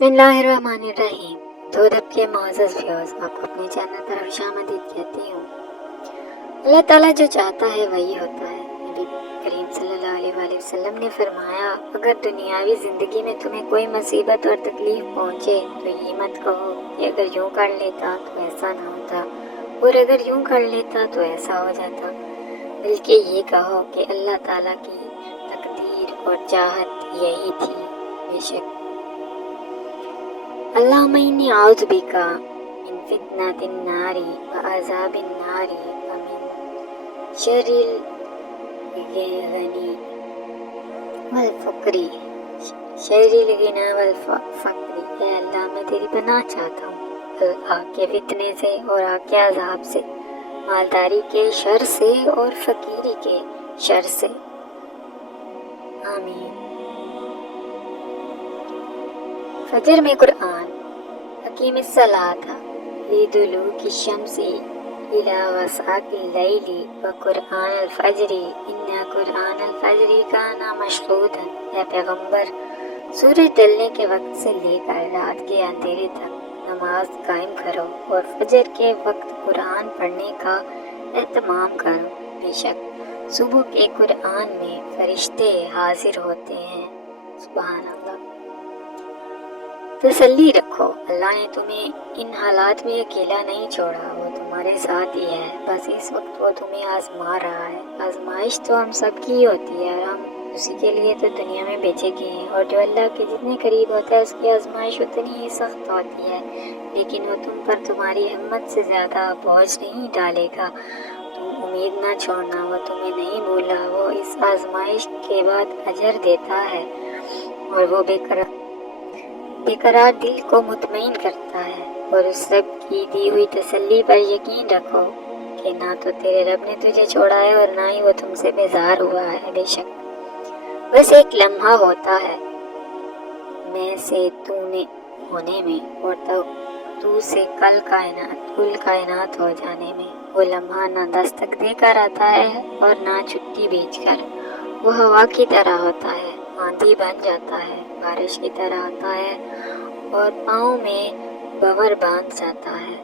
बिस्मिल्लाहिर्रहमानिर्रहीम। दो दब के मुअज़्ज़ज़ व्यूअर्स, आपको अपने चैनल पर खुशामदीद कहती हूँ। अल्लाह ताला जो चाहता है वही होता है। नबी करीम सल्लल्लाहु अलैहि वसल्लम ने फरमाया, अगर दुनियावी ज़िंदगी में तुम्हें कोई मुसीबत और तकलीफ़ पहुँचे तो ये मत कहो कि अगर यूँ कर लेता तो ऐसा ना होता, और अगर यूँ कर लेता तो ऐसा हो जाता, बल्कि ये कहो कि अल्लाह ताला की तकदीर और चाहत यही थी। बेशक अल्लाहुम्मा इन्नी औज़ु बिका मिन फितनतिन नारी व अज़ाबिन नारी व मिन शर्रिल गिनी वल फ़क्री शर्रिल गिना वल फ़क्री। ऐ अल्लाह, मैं तेरी पनाह चाहता हूँ आग के फितने से और आग के अज़ाब से, मालदारी के शर से और फ़कीरी के शर से। आमीन। फजर में कुरान। अकीमिस सलाता लिदुलूकी शम्सी इला गसाकिल लैली व कुरान अल फजरी इन्ना कुरान अल फजरी काना मशहूदन। या पैगंबर, सूरज ढलने के वक्त से लेकर रात के अंधेरे तक नमाज कायम करो और फजर के वक्त कुरान पढ़ने का एहतमाम करो। बेशक सुबह के कुरान में फरिश्ते हाजिर होते हैं। सुभान अल्लाह। तसल्ली रखो, अल्लाह ने तुम्हें इन हालात में अकेला नहीं छोड़ा, वो तुम्हारे साथ ही है। बस इस वक्त वो तुम्हें आजमा रहा है। आजमाइश तो हम सब की ही होती है और हम उसी के लिए तो दुनिया में भेजे गए हैं, और जो अल्लाह के जितने करीब होता है उसकी आजमाइश उतनी ही सख्त होती है, लेकिन वो तुम पर तुम्हारी हिम्मत से ज़्यादा बोझ नहीं डालेगा। तुम उम्मीद ना छोड़ना, वो तुम्हें नहीं भूला। वो इस आजमाइश के बाद अजर देता है और वो बेकरार दिल को मुतमईन करता है। और उस रब की दी हुई तसल्ली पर यकीन रखो कि ना तो तेरे रब ने तुझे छोड़ा है और ना ही वो तुमसे बेजार हुआ है। बेशक बस एक लम्हा होता है मैं से तूने होने में, और तो तू से कुल कायनात हो जाने में। वो लम्हा ना दस्तक देकर आता है और ना छुट्टी भेजकर। वो हवा की तरह होता है, आंधी बन जाता है, बारिश की तरह आता है और पाँव में बवर बांध जाता है।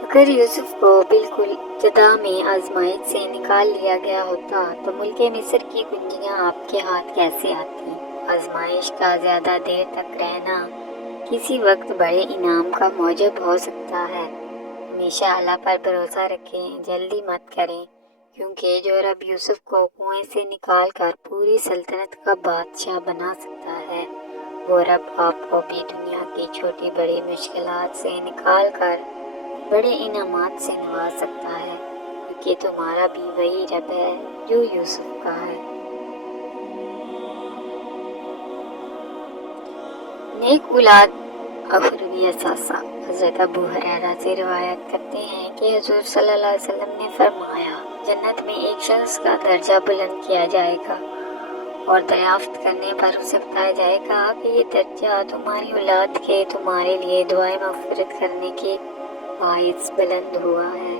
अगर यूसुफ को बिल्कुल इब्तिदा में आजमाइश से निकाल लिया गया होता तो मुल्के मिस्र की कुंजियाँ आपके हाथ कैसे आती? आजमाइश का ज़्यादा देर तक रहना किसी वक्त बड़े इनाम का मौजब हो सकता है। हमेशा अल्लाह पर भरोसा रखें, जल्दी मत करें, क्योंकि जो रब यूसुफ को कुएं से निकाल कर पूरी सल्तनत का बादशाह बना सकता है, वो रब आपको भी दुनिया की छोटी बड़ी मुश्किलात से निकाल कर बड़े इनामात से नवाज सकता है, क्योंकि तुम्हारा भी वही रब है जो यूसुफ का है। नेक औलाद अखरवी असासा। हज़रत अबू हुरैरा से रिवायत करते हैं कि हुज़ूर सल्लल्लाहु अलैहि वसल्लम ने फरमाया, जन्नत में एक शख्स का दर्जा बुलंद किया जाएगा और दरियाफ्त करने पर उसे बताया जाएगा कि ये दर्जा तुम्हारी औलाद के तुम्हारे लिए दुआएं मग़फ़िरत करने के बाइस बुलंद हुआ है।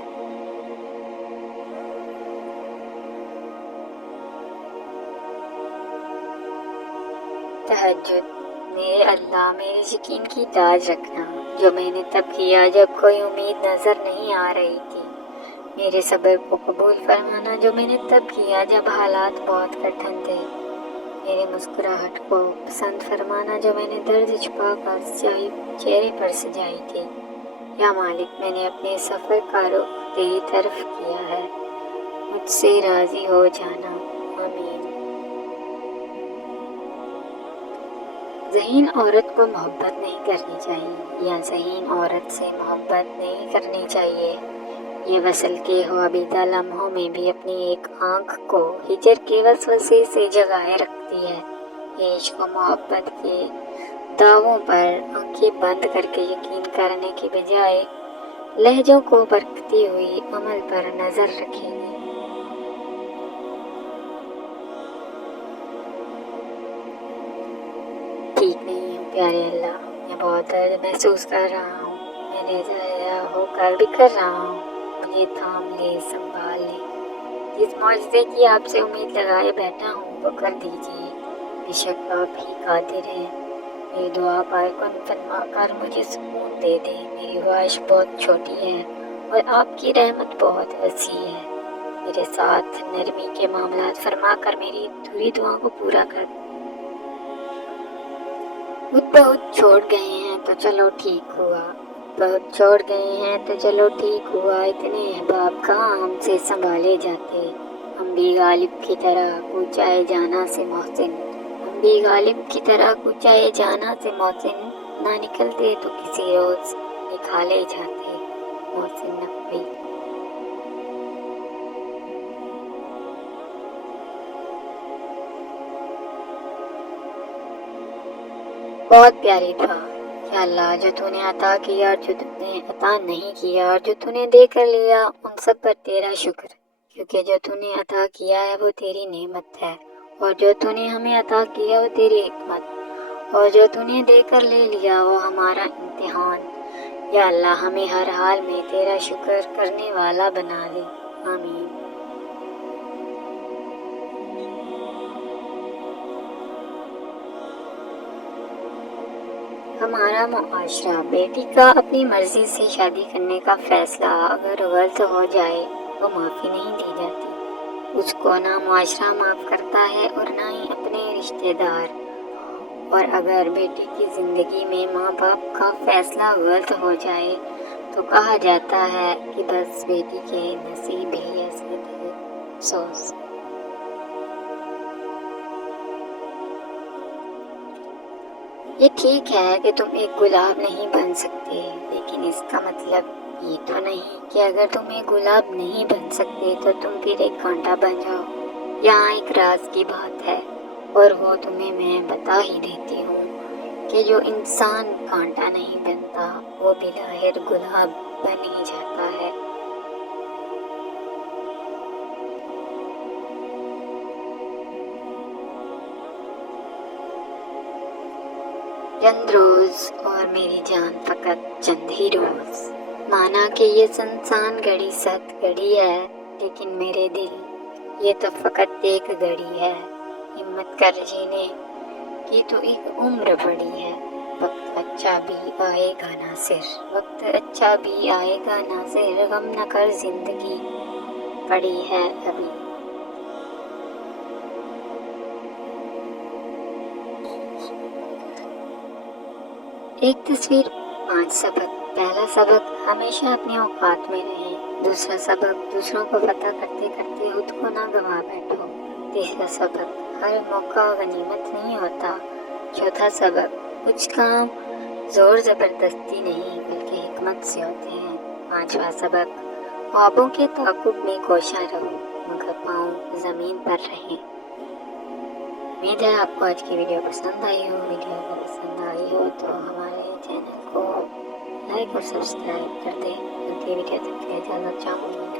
तहज्जुद। मेरे अल्लाह, मेरे यकीन की लाज रखना, जो मैंने तब किया जब कोई उम्मीद नजर नहीं आ रही थी। मेरे सब्र को कबूल फरमाना, जो मैंने तब किया जब हालात बहुत कठिन थे। मेरे मुस्कुराहट को पसंद फरमाना, जो मैंने दर्द छुपा कर चेहरे पर सजाई थी। या मालिक, मैंने अपने सफ़र का रुख तेरी तरफ किया है, मुझसे राज़ी हो जाना। आमीन। ज़हीन औरत को मोहब्बत नहीं करनी चाहिए, या ज़हीन औरत से मोहब्बत नहीं करनी चाहिए। ये वसल के ख्वाबीदा लम्हों में भी अपनी एक आँख को हिजर के वसवसे से जगाए रखती है। ये इश्क व मोहब्बत के दावों पर आंखें बंद करके यकीन करने के बजाय लहजों को बरकती हुई अमल पर नजर रखेगी। ठीक नहीं हूँ प्यारे अल्लाह, मैं बहुत दर्द महसूस कर रहा हूँ, मैंने ज़ाया होकर बिखर रहा हूँ, मुझे थाम ले, संभाल ले। जिस मौजज़े की आपसे उम्मीद लगाए बैठा हूँ वो कर दीजिए। بے شک آپ ہی قادر ہیں، میری دعا پر کن فرما کر مجھے سکون دے دے۔ میری خواہش بہت چھوٹی ہے اور آپ کی رحمت بہت وسیع ہے، میرے ساتھ نرمی کے معاملات فرما کر میری ادھوری دعا کو پورا کر دے۔ بہت چھوڑ گئے ہیں تو چلو ٹھیک ہوا، بہت چھوڑ گئے ہیں تو چلو ٹھیک ہوا، اتنے احباب کہاں ہم سے سنبھالے جاتے، ہم بھی غالب کی طرح کوچائے جانا سے محسن، ہم بھی غالب کی طرح کوچائے جانا سے محسن، نہ نکلتے تو کسی روز نکالے جاتے۔ محسن نقوی۔ بہت پیاری دعا۔ یا اللہ، جو تو نے عطا کیا اور جو تو نے عطا نہیں کیا اور جو تو نے دے کر لیا، ان سب پر تیرا شکر، کیونکہ جو تو نے عطا کیا ہے وہ تیری نعمت ہے، اور جو تو نے ہمیں عطا کیا وہ تیری حکمت، اور جو تو نے دے کر لے لیا وہ ہمارا امتحان۔ یا اللہ، ہمیں ہر حال میں تیرا شکر کرنے والا بنا دے۔ آمین۔ ہمارا معاشرہ بیٹی کا اپنی مرضی سے شادی کرنے کا فیصلہ اگر غلط ہو جائے تو معافی نہیں دی جاتی، اس کو نہ معاشرہ معاف کرتا ہے اور نہ ہی اپنے رشتہ دار، اور اگر بیٹی کی زندگی میں ماں باپ کا فیصلہ غلط ہو جائے تو کہا جاتا ہے کہ بس بیٹی کے نصیب ہی ایسے تھے۔ افسوس۔ یہ ٹھیک ہے کہ تم ایک گلاب نہیں بن سکتے، لیکن اس کا مطلب یہ تو نہیں کہ اگر تم ایک گلاب نہیں بن سکتے تو تم پھر ایک کانٹا بن جاؤ۔ یہاں ایک راز کی بات ہے، اور وہ تمہیں میں بتا ہی دیتی ہوں کہ جو انسان کانٹا نہیں بنتا وہ بظاہر گلاب بن ہی جاتا ہے۔ چند روز اور میری جان فقط چند ہی روز، مانا کہ یہ سنسان گھڑی 7 گھڑی ہے، لیکن میرے دل یہ تو فقط ایک گھڑی ہے۔ ہمت کر جینے کی تو ایک عمر پڑی ہے، وقت اچھا بھی آئے گا ناصر، وقت اچھا بھی آئے گا ناصر، غم نہ کر زندگی پڑی ہے ابھی۔ ایک تصویر 5 سبق۔ پہلا سبق، ہمیشہ اپنے اوقات میں رہیں۔ دوسرا سبق، دوسروں کو فتح کرتے کرتے خود کو نہ گنوا بیٹھو۔ تیسرا سبق، ہر موقع غنیمت نہیں ہوتا۔ چوتھا سبق، کچھ کام زور زبردستی نہیں بلکہ حکمت سے ہوتے ہیں۔ پانچواں سبق، خوابوں کے تعاقب میں کوشاں رہو مگر پاؤں زمین پر رہیں۔ امید ہے آپ کو آج کی ویڈیو پسند آئی ہو۔ ویڈیو اگر پسند آئی ہو تو ہمارے چینل کو لائک اور سبسکرائب کر دیں۔ اگلی ویڈیو تک کے لیے اجازت چاہوں گی۔